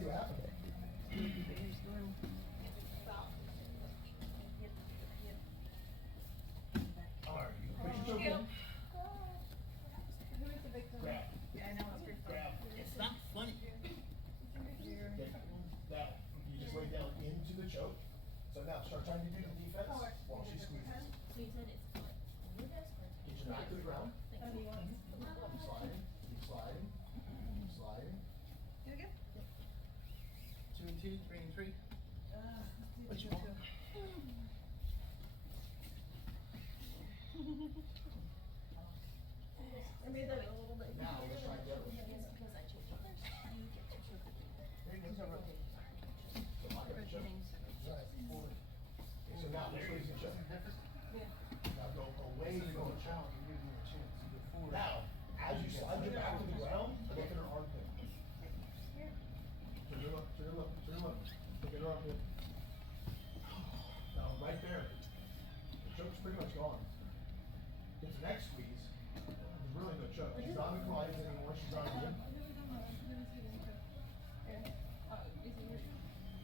See what happens. Alright, you put your choke in. Who is the victim? Grab. Yeah, I know it's pretty fun. Grab. It's not funny. Okay. Now, you just lay down into the choke. So now start trying to do the defense while she squeezes. So you said it's foot. Get your back to the ground. How do you want? Keep sliding, keep sliding, keep sliding. Do it again? 2 and 2, 3 and 3. What you want? I made that a little bit. Now let's try the other one. Because I chose it first. You get to choke it. There you go. So lock up the choke. Okay, so now let's raise the choke. Now go away from the choke. Now, as you slide your back to the ground, look at her armpit. Turn her up, turn her up, turn her up. Look at her armpit. Now, right there. The choke's pretty much gone. It's the next squeeze. There's really no choke. She's not in cries anymore. She's not even.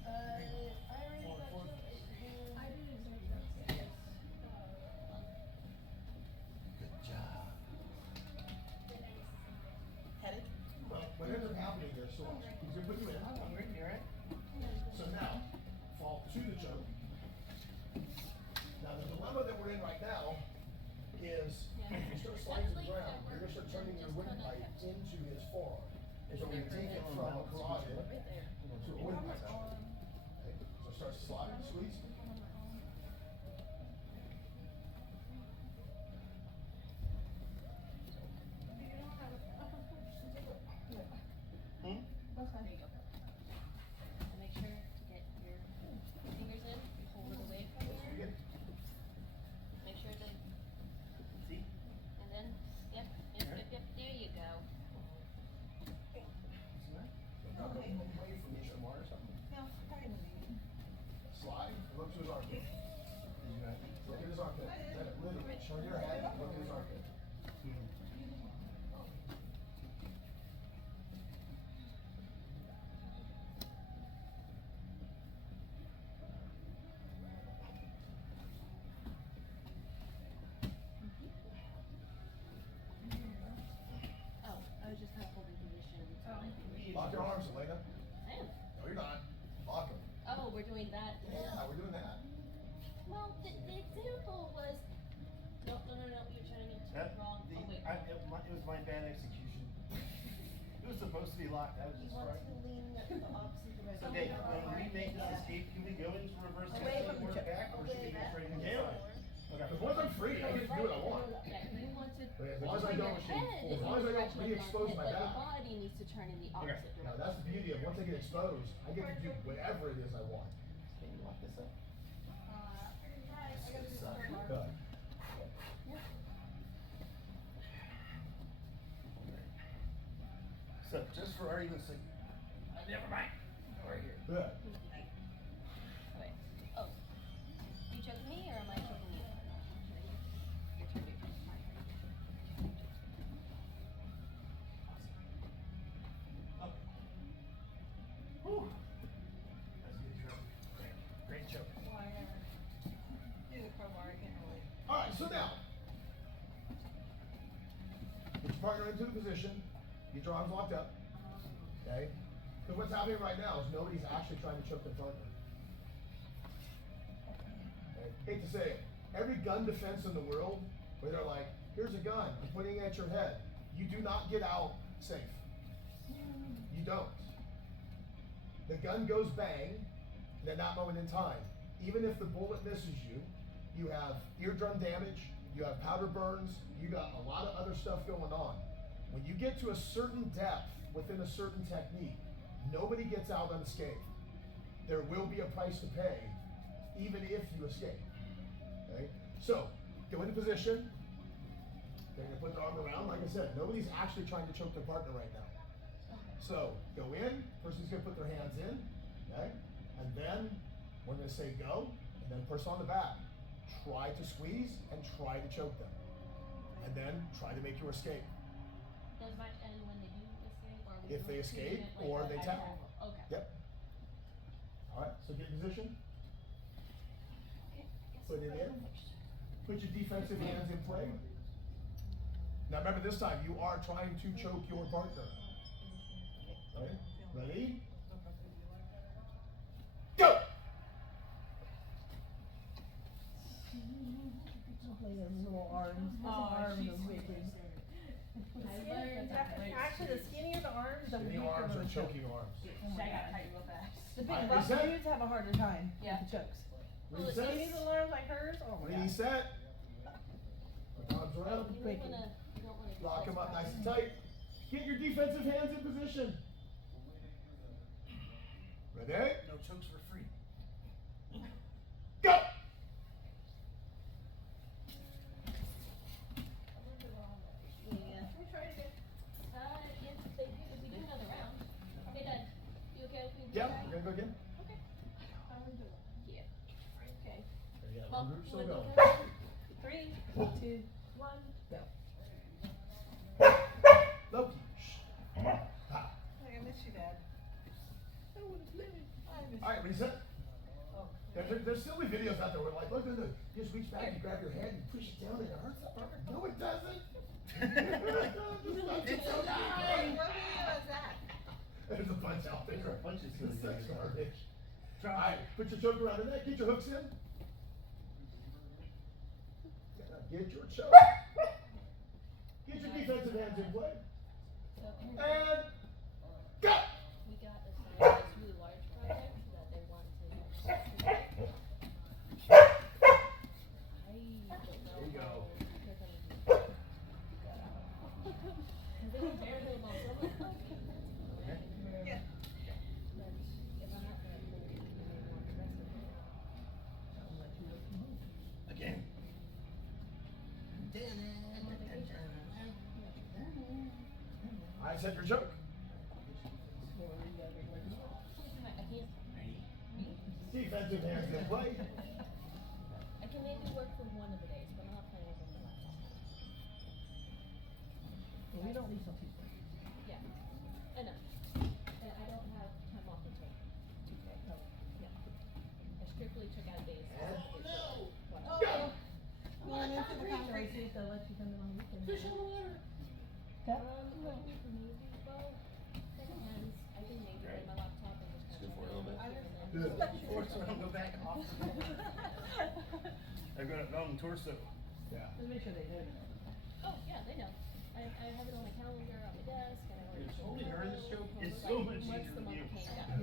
I already got you. I didn't know that. Good job. Headed. Well, what ends up happening there, so he's gonna put you in. I'm right here, right? So now, fall to the choke. Now, the dilemma that we're in right now is if you start sliding to the ground, you're gonna start turning your windpipe into his forearm. And so we're gonna take it from a carotid to a windpipe. Okay, so start sliding, squeeze. Hmm? There you go. And make sure to get your fingers in, hold it away from Very you. good. Make sure to, See? and then, yep, there you go. See that? Now go away from each one or something. No, probably not. Slide, look to his armpit. You got it. Look at his armpit. Literally, turn your head, look at his armpit. Oh, I was just kind of holding position until I think. Lock your arms, Elena. I am. No, you're not. Lock them. Oh, we're doing that. Yeah, we're doing that. Well, the example was, no, you're turning it That, wrong. the, Oh, wait. it was my bad execution. It was supposed to be locked. I was You just want right. to lean the opposite direction. So Dave, when we make this escape, can we go into reverse Away castling from the work choke. back, or should we go straight into the Yeah. side? Because Okay. once I'm free, I get to do what I want. Okay, you want to. But as long as I your don't- head as is long as I don't direction of your re-expose head, my but your back. body needs to turn in the opposite Now direction. that's the beauty of once I get exposed, I get to do whatever it is I want. Can you lock this up? I gotta do some more. Good. So, just for argument's sake, never mind. Right here. Good. Wait. Oh, you choking me or am I choking you? Your turn. My turn. Okay. Whew. That's a good choke. Great choke. Do the crowbar, I can't really. All right, so now, get your partner into the position, get your arms locked up, okay? Because what's happening right now is nobody's actually trying to choke their partner. Okay? Hate to say it, every gun defense in the world, where they're like, here's a gun, I'm putting it at your head. You do not get out safe. You don't. The gun goes bang, and at that moment in time, even if the bullet misses you, you have eardrum damage, you have powder burns, you got a lot of other stuff going on. When you get to a certain depth within a certain technique, nobody gets out unscathed. There will be a price to pay, even if you escape. Okay? So, go into position. They're gonna put their arm around. Like I said, nobody's actually trying to choke their partner right now. So, go in, person's gonna put their hands in, okay? And then we're gonna say go, and then person on the back. Try to squeeze and try to choke them. And then try to make your escape. Does match end when they do escape or? If they escape treat it like or a they tap. actual- Okay. Yep. Alright, so get in position. Okay. Put it in. Put your defensive hands in play. Now remember, this time you are trying to choke your partner. Okay? Ready? Go! Play those little arms. His arms are wicked. Actually, the skinnier the arms, the Skinny weaker arms the are choke. choking arms. I got tight real fast. The big Alright, buff reset. dudes have a harder time Yeah. with the chokes. The Reset. skinny little arms like hers, oh my god. Reset. Put arms around. You don't wanna Lock them up nice and tight. Get your defensive hands in position. Ready? No chokes for free. Go! Yeah. Can we try it again? If we do another round. Hey Dad, you okay if we do Yeah, that? we're gonna go again. Okay. Yeah. Okay. Yeah, Mom, one group you still wanna going. go first? 3, 2, 1, go. Loki. Ha. I miss you, Dad. I wanna play. I miss Alright, reset. Oh. There's silly videos out there where like, look, you just reach back, you grab your head, and push it down, and it hurts the partner. No, it doesn't. It's so Hey, what video is that? There's a bunch out there. There are a bunch of silly It's such videos. garbage. Try. Alright, put your choke around the neck, get your hooks in. Get your choke. Get your defensive hands in play. So, And go! we got assigned this really large project that they want to I don't know There you go. how quick I'm gonna do that out. Cause they were bare minimum, so I'm like, okay. Yeah. But if I'm not gonna pull, you may want the rest of it. I'll let you look from home. Again. I said your choke. Slowly, you gotta work it out. I can't, Defensive hands in play. I can maybe work for one of the days, but I'm not planning on the laptop. Well, we don't leave till Tuesday. Yeah, I know. And I don't have time off until Tuesday. No. Yeah. I strictly took out days. And no. go! Well, and into the concrete, see if they'll let you come in on the weekend. Fish on the water. Okay. Maybe, well, depends. I can maybe bring my laptop and just It's kind good of. for a little bit. Good. Or so I don't go back off. I've got it on torso. Yeah. Just make sure they do it. Oh, yeah, they know. I have it on my calendar, on my desk, and I already. It's only her in this show. It's Like, so much once easier the with you. month came down.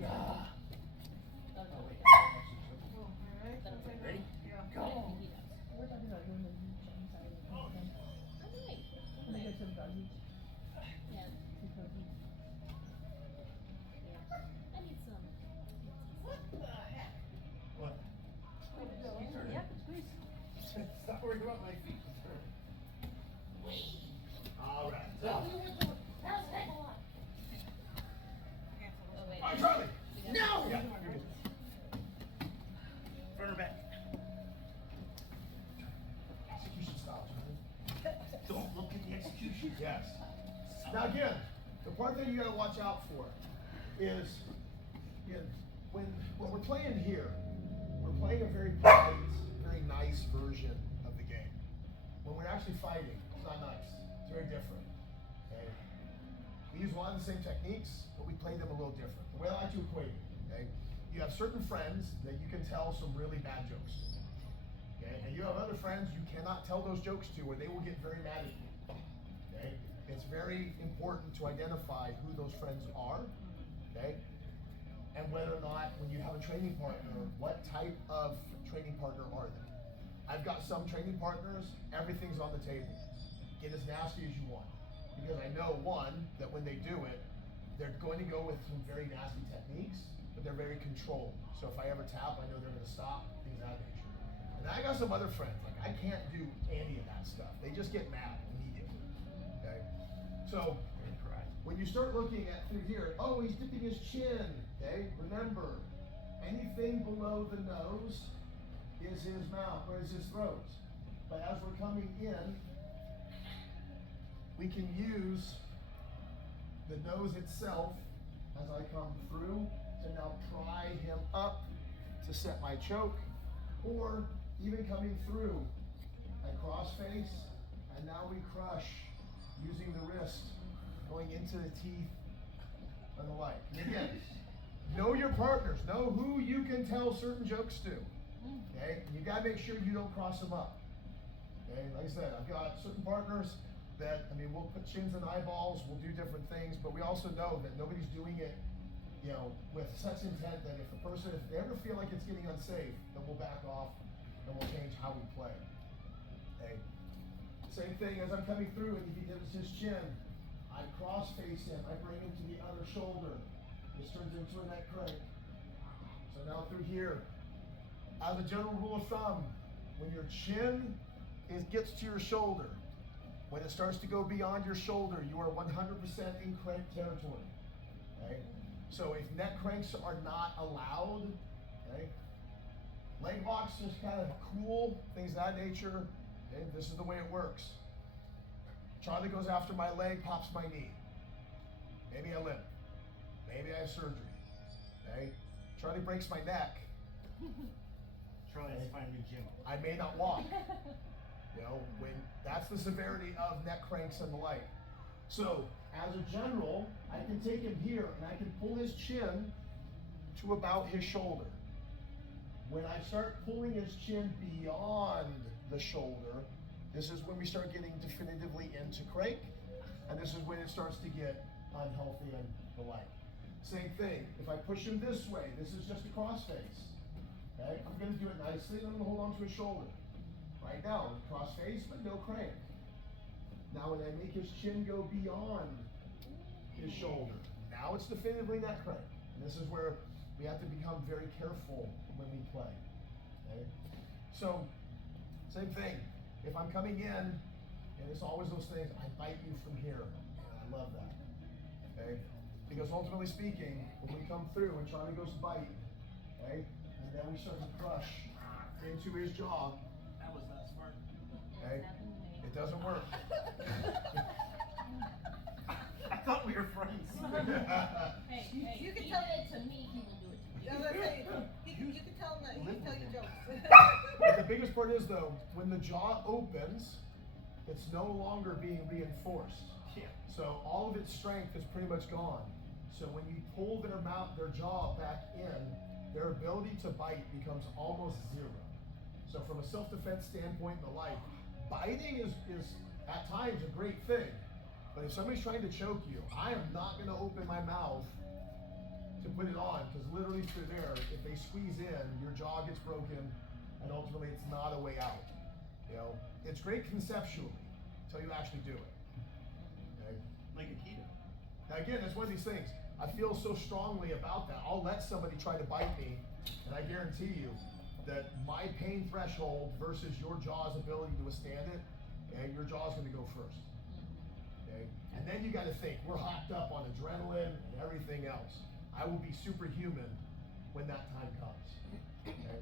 Oh, no. wait. Oh, alright. That'll take Ready? Yeah. Go. I think he does. We're talking about going to the beach on Saturday. I might. I'm gonna go to the dog beach. Yeah. See Kobe. Yeah. I need some. What? Yep, squeeze. Stop worrying about my feet. Alright. Oh, wait. Alright, Charlie. We got- Yeah, you're good. Front or back? Execution style, Charlie. Don't look at the execution. Yes. Now again, the part that you gotta watch out for is, again, when we're playing here, we're playing a very polite, very nice version of the game. When we're actually fighting, it's not nice. It's very different. Okay? We use a lot of the same techniques, but we play them a little different. The way I like to equate it, okay? You have certain friends that you can tell some really bad jokes to. Okay? And you have other friends you cannot tell those jokes to, or they will get very mad at you. Okay? It's very important to identify who those friends are. Okay? And whether or not, when you have a training partner, what type of training partner are they? I've got some training partners, everything's on the table. Get as nasty as you want. Because I know, one, that when they do it, they're going to go with some very nasty techniques, but they're very controlled. So if I ever tap, I know they're going to stop, things of that nature. And I got some other friends, like I can't do any of that stuff. They just get mad immediately. Okay? So, when you start looking at through here, oh, he's dipping his chin. Okay, remember, anything below the nose is his mouth or is his throat. But as we're coming in, we can use the nose itself as I come through to now pry him up to set my choke, or even coming through, I cross face, and now we crush using the wrist, going into the teeth and the like. And again, know your partners, know who you can tell certain jokes to. Okay, you gotta make sure you don't cross them up. Okay, like I said, I've got certain partners that, I mean, we'll put chins and eyeballs, we'll do different things, but we also know that nobody's doing it, you know, with such intent that if they ever feel like it's getting unsafe, then we'll back off and we'll change how we play. Okay. Same thing as I'm coming through, and if he dips his chin, I cross face him, I bring him to the other shoulder. This turns into a neck crank. So now through here, as a general rule of thumb, when your chin gets to your shoulder, when it starts to go beyond your shoulder, you are 100% in crank territory. Okay? So if neck cranks are not allowed, okay? Leg locks is kind of cool, things of that nature. Okay? This is the way it works. Charlie goes after my leg, pops my knee. Maybe I limp. Maybe I have surgery. Okay? Charlie breaks my neck. Charlie has to find a new gym. I may not walk. You know, when that's the severity of neck cranks and the like. So, as a general, I can take him here and I can pull his chin to about his shoulder. When I start pulling his chin beyond the shoulder, this is when we start getting definitively into crank, and this is when it starts to get unhealthy and the like. Same thing, if I push him this way, this is just a cross face. Okay, I'm gonna do it nicely, and I'm gonna hold on to his shoulder. Right now, cross face, but no crank. Now when I make his chin go beyond his shoulder, now it's definitively neck crank. And this is where we have to become very careful when we play. Okay? So, same thing. If I'm coming in, and it's always those things, I bite you from here. And I love that. Okay? Because ultimately speaking, when we come through and Charlie goes to bite, okay, and then we start to crush into his jaw. That was not smart. Okay? It doesn't work. I thought we were friends. Hey, You can he tell- did it to me, he will do it to you. I was gonna say, you can tell him that, he can tell you jokes. But the biggest part is though, when the jaw opens, it's no longer being reinforced. Yeah. So all of its strength is pretty much gone. So when you pull their jaw back in, their ability to bite becomes almost zero. So from a self-defense standpoint and the like, biting is at times a great thing. But if somebody's trying to choke you, I am not gonna open my mouth to put it on, because literally through there, if they squeeze in, your jaw gets broken, and ultimately it's not a way out. You know, it's great conceptually until you actually do it. Okay? Like a keto. Now again, it's one of these things. I feel so strongly about that. I'll let somebody try to bite me, and I guarantee you that my pain threshold versus your jaw's ability to withstand it, and your jaw's going to go first. Okay? And then you got to think, we're hopped up on adrenaline and everything else. I will be superhuman when that time comes. Okay?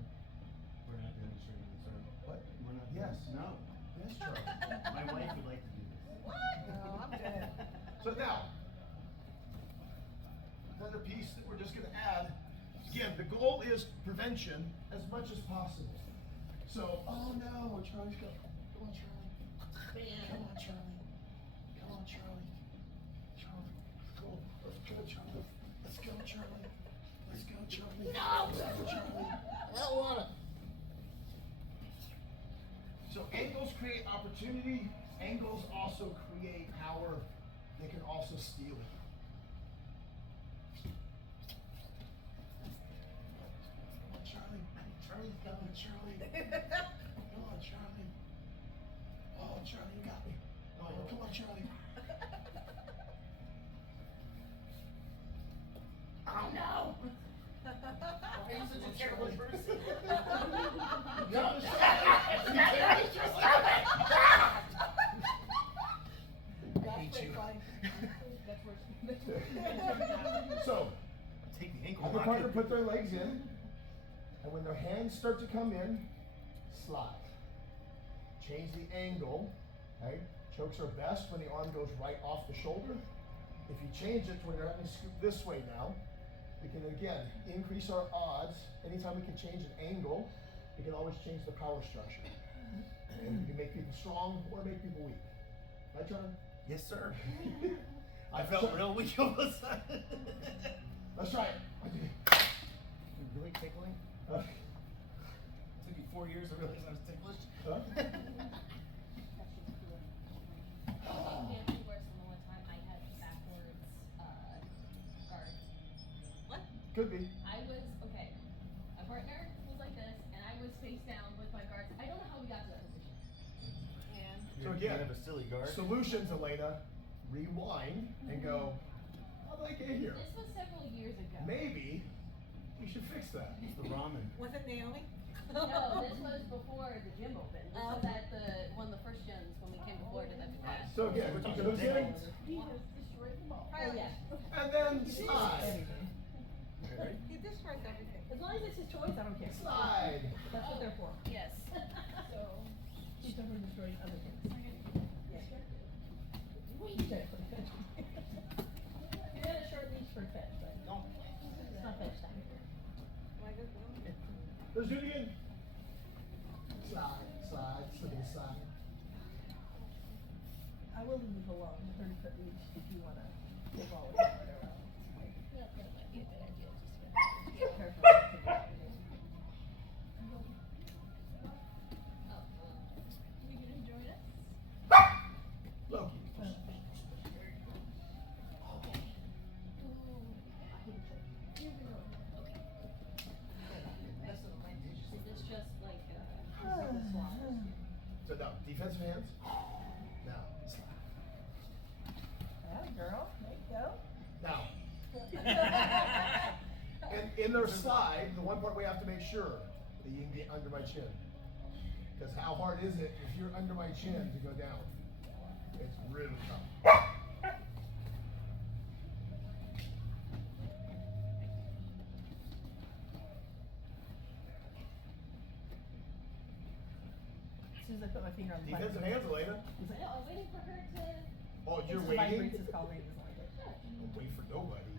We're not demonstrating this, are we? What? We're not. Yes. No. Yes, Charlie. My wife would like to do this. No, I'm good. So now, another piece that we're just going to add. Again, the goal is prevention as much as possible. So, oh no, Charlie's go. Come on, Charlie. Come on, Charlie. Come on, Charlie. Charlie, go. Let's go, Charlie. Let's go, Charlie. Let's go, Charlie. No, let's go, Charlie. I don't want it. So angles create opportunity. Angles also create power. They can also steal it. Come on, Charlie. Charlie, come on, Charlie. Come on, Charlie. Oh, Charlie, you got me. Oh, come on, Charlie. Oh no! Why are you such a terrible person? No, That's pretty funny. That's worse. So, Take the ankle have the lock partner in. put their legs in, and when their hands start to come in, slide. Change the angle, okay? Chokes are best when the arm goes right off the shoulder. If you change it to where you're having to scoop this way now, we can again increase our odds. Anytime we can change an angle, we can always change the power structure. And we can make people strong or make people weak. Right, John? Yes, sir. I felt real weak all of a sudden. Let's try it. You're really tickling? Huh? Took you 4 years to realize I was ticklish. Huh? Fancy worse than the one time I had backwards guard. What? Could be. I was okay. My partner was like this, and I was face down with my guards. I don't know how we got to that position. And So You again, have a silly guard. solutions, Elena. Rewind and go, how did I get here? this was several years ago. Maybe we should fix that. It's the ramen. Was it Naomi? No, this was before the gym opened. This was at one of the first gyms when we came to Florida that we passed. So again, We're keep talking those in, dickens. He has destroyed the ball. Oh yeah. and then slide. Right? He destroys everything. As long as it's his choice, I don't care. Slide. That's what they're for. Yes. So, he's never destroying other things. Yes. You said for fetch. You had a short leash for fetch, but No. it's not fetch time. Why does it? Let's do it again. Slide, slide, slip and slide. I will leave alone the 30-foot leash if you wanna take all of it. Yeah, that might be a good idea. Be careful. Not to take it out. You gonna join us? Loki. Is this just like So now, defensive hands. Now, slide. Yeah, girl, there you go. Now, and in their slide, the one part we have to make sure that you can get under my chin. Because how hard is it if you're under my chin to go down? It's really tough. As soon as I put my finger on the Defensive button, hands, Elena. he's like, I'm waiting for her to. Oh, you're it's waiting? vibrates, it's called ring, doesn't like it. Don't wait for nobody.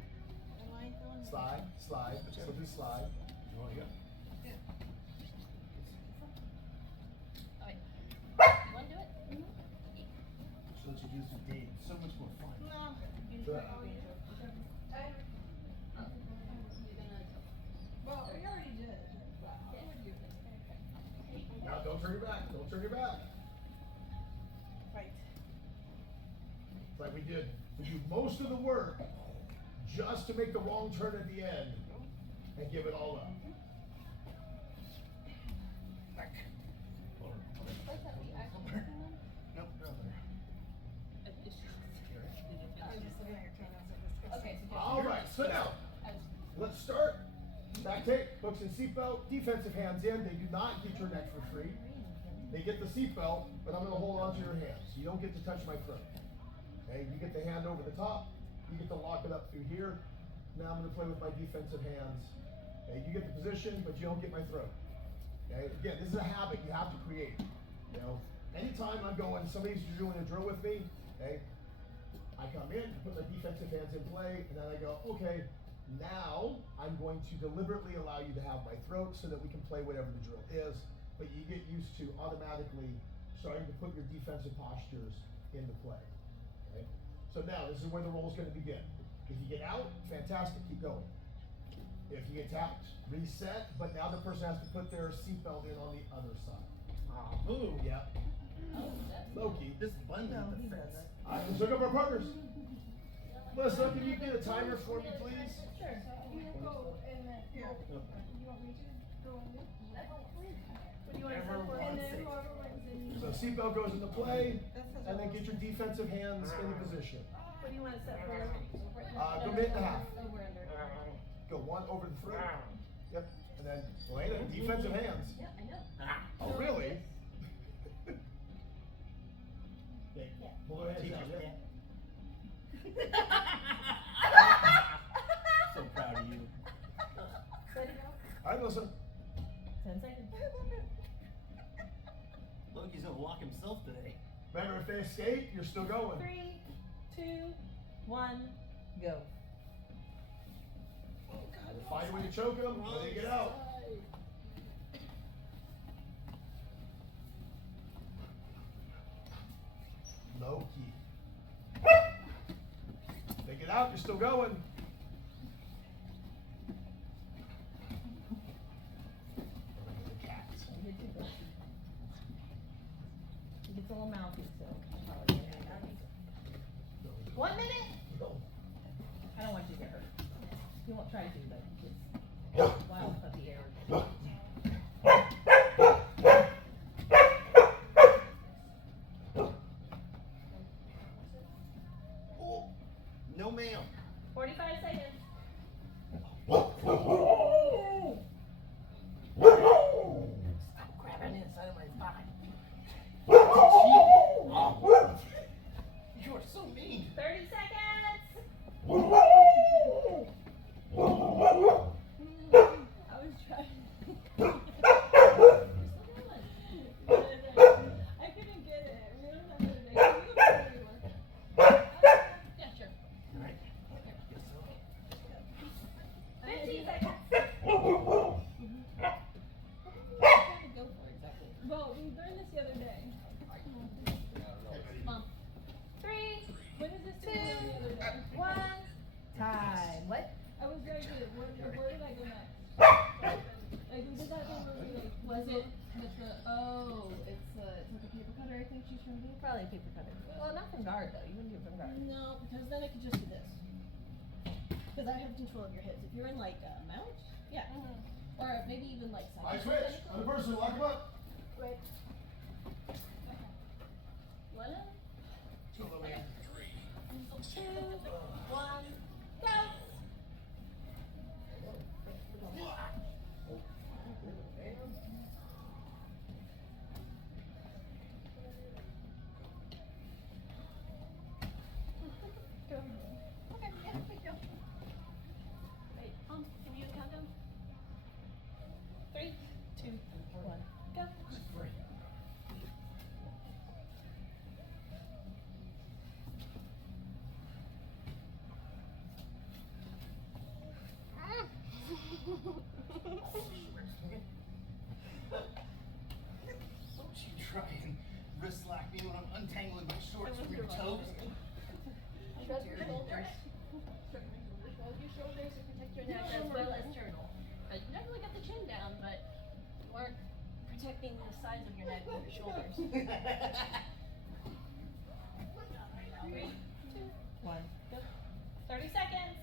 Am I doing? Slide, slide, slippery slide. You want to go? Alright. You wanna do it? So that you do some dating. So much more fun. No. So, Oh, you're gonna. Well, we already did. now don't turn your back. Don't turn your back. Right. It's like we do most of the work just to make the wrong turn at the end and give it all up. Back. Forward. What's that? We actually working on? Nope, you're over there. It's just. I was just looking at your toenails and disgusting. Okay. So All right, so now I was. let's start. Back tape, hooks and seatbelt, defensive hands in. They do not get your neck for free. They get the seatbelt, but I'm going to hold on to your hands. You don't get to touch my throat. Okay, you get the hand over the top. You get to lock it up through here. Now I'm going to play with my defensive hands. Okay, you get the position, but you don't get my throat. Okay, again, this is a habit you have to create. You know, anytime I'm going, somebody's doing a drill with me. Okay, I come in, put my defensive hands in play, and then I go, okay, now I'm going to deliberately allow you to have my throat so that we can play whatever the drill is, but you get used to automatically starting to put your defensive postures into play. Okay? So now this is where the roll is going to begin. If you get out, fantastic, keep going. If you get tapped, reset, but now the person has to put their seatbelt in on the other side. Ooh. Yep. Oh, that's. Loki. This bun No, is he the does fence. it. Alright, let's look up our partners. Melissa, can you get a timer for me, please? Sure. You go and then, Yeah. you want me to go and do? What do you want to set for? And then whoever wins in. So seatbelt goes into play, This is and then all- get your defensive hands in position. What do you want to set for? Go minute and a half. Over under. Go one over the throat. Yep. And then Elena, defensive hands. Yeah, I know. Oh, really? Okay, pull their hands Teacher's down, yeah. pet. So proud of you. Set it up. Alright, Melissa. 10 seconds. Loki's gonna lock himself today. Remember, if they escape, you're still going. 3, 2, 1. Go. Find a way to choke him, let it get out. Low key. Take it out, you're still going. The cat. He gets a little mouthy, so. probably gonna be happy. 1 minute? I don't want you to get hurt. You won't try to, but it's wild puppy air. Oh, no ma'am. 45 seconds. Stop grabbing inside of my thigh. You are so mean. 30 seconds. I was trying. I couldn't get it. We don't have it. Can you go for everyone? Yeah, sure. Alright. Guess so. 15 seconds. Trying to go for exactly. Well, we learned this the other day. Mom. 3, When is this to learn the other day? 1. Time. What? I was very good. Where did I go next? Like, who did that thing where we like, Was it with the, it's like a paper cutter I think she's trying to do? Probably a paper cutter. Well, not from guard though. You wouldn't do it from guard. No, because then I could just do this. Because I have control of your hips. If you're in like mount, yeah. Or maybe even like I side. switch. Other person, lock him up. Right. Lennon? Two, man. 2, 1, go. Okay, yeah, big deal. Wait, can you count down? 3, 2, 1, go. Don't you try and wrist lock me when I'm untangling my shorts from your toes. Shrug your shoulders. Shrug your shoulders to protect your neck as well as turtle. You never really got the chin down, but you weren't protecting the sides of your neck with your shoulders. 3, 2, 1, go. 30 seconds.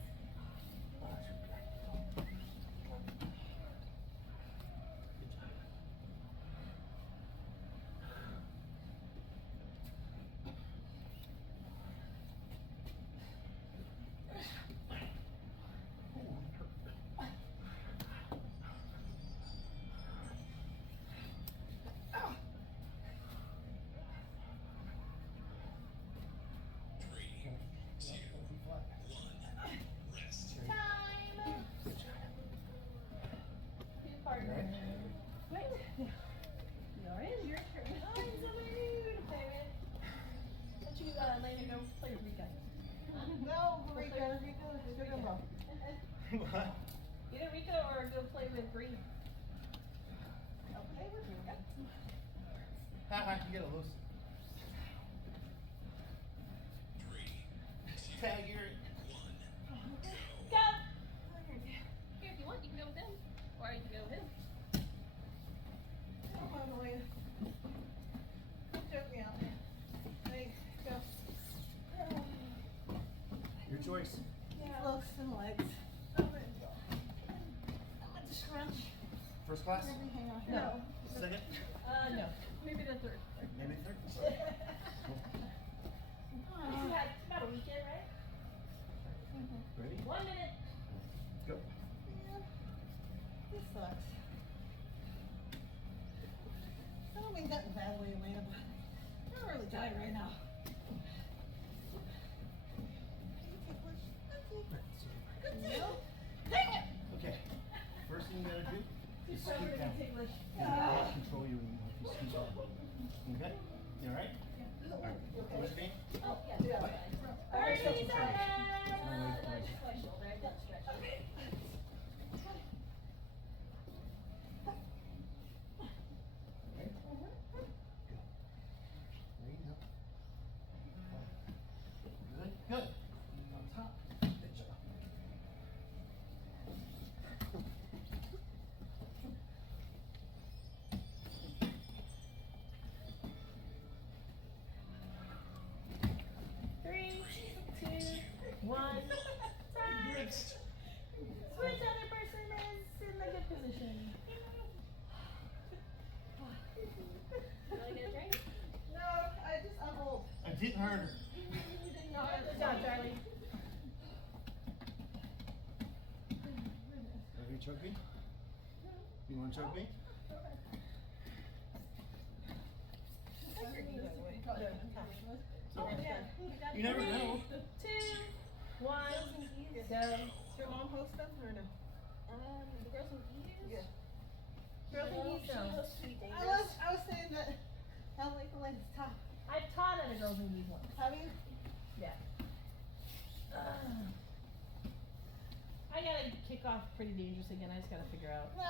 Time. Your partner. Wait. Lauren, your turn. Oh, it's so rude, David. Why don't you, Lena, go play with Rika? No, Rika. Rika. What? Either Rika or go play with Bree. I'll play with Rika. Haha, you get a loose. Tag your. Go. Here, if you want, you can go with him. Or you can go with him. Come on, Elena. Choke me out. Ready, go. Your choice. Close and legs. I'm at the scrunch. First class? Maybe hang on. No. Second? No. Maybe the third. Maybe third? You had about a weekend, right? Ready? 1 minute. Go. Yeah. This sucks. I don't mean that in a bad way, Elena, but I'm really tired right now. Dang it! Okay. First thing you gotta do is So we're scoot gonna down. ticklish. I'll control you when you scoot down. Okay? You alright? Alright. What's your name? Oh, yeah, What? 30 Some seconds. courage. No way. to choke me? You want to choke me? You never know. 2, 1, go. Your mom host them or no? The girls in gears? Girls and geese, no. I was saying that I like the ladies top. I've taught at a girls and geese once. Have you? Yeah. I gotta kick off pretty dangerous again. I just gotta figure out. No,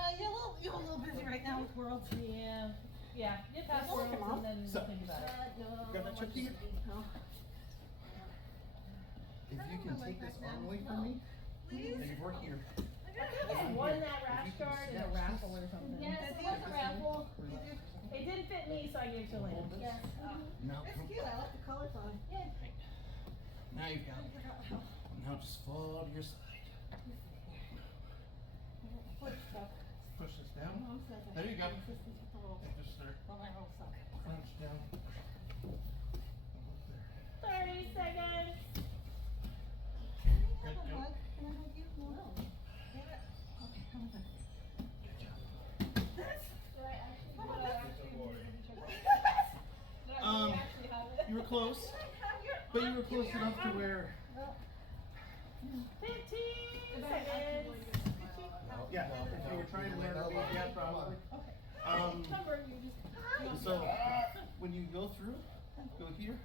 you're a little busy right now with worlds. Yeah. Yeah. Get past Well, worlds come on. and then So- think about it. No. Grab that chucky here. No. If you can take this arm away from me, Please? leave right here. I just won that rash guard in a raffle or something. Yes, it was a raffle. It didn't fit me, so I gave it to Lynn. Yes. Now, It's cute, I like the colors on it. Yeah. now you've got it. Now just fall to your side. Foot stuff. Push this down. Mom says I There you go. have consistency with the little- And just start well, my little sock. crunch down. Up there. 30 seconds. Can I have a hug? Can I hug you? No. Damn it. Okay, come on. Good job. You were close, but you were close enough to where. 15 seconds. Yeah, if you were trying to murder me, yeah, probably. So when you go through, go here,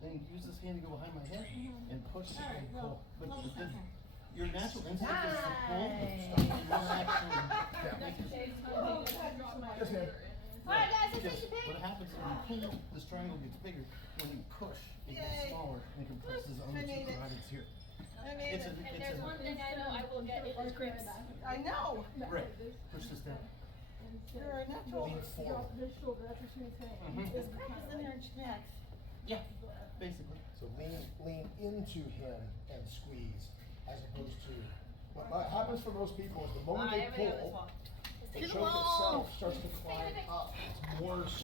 then use this hand to go behind my head and push and pull. But your natural instinct is to pull. You don't actually. Yes, ma'am. Alright, guys, let's Because take the what pick. happens is when you pull, this triangle gets bigger. When you push, it gets Yay. smaller and it compresses on the I two made it. carotids here. I made It's a, it. If it's there's one a, thing I know I will get, it is grips. I know. right, push this down. You're a natural. Lean forward. That's what she was saying. Mhm. There's cracks in her neck. Yeah, basically. So lean into him and squeeze, as opposed to, what happens for most people is the moment they pull, the choke itself starts to climb up. It's more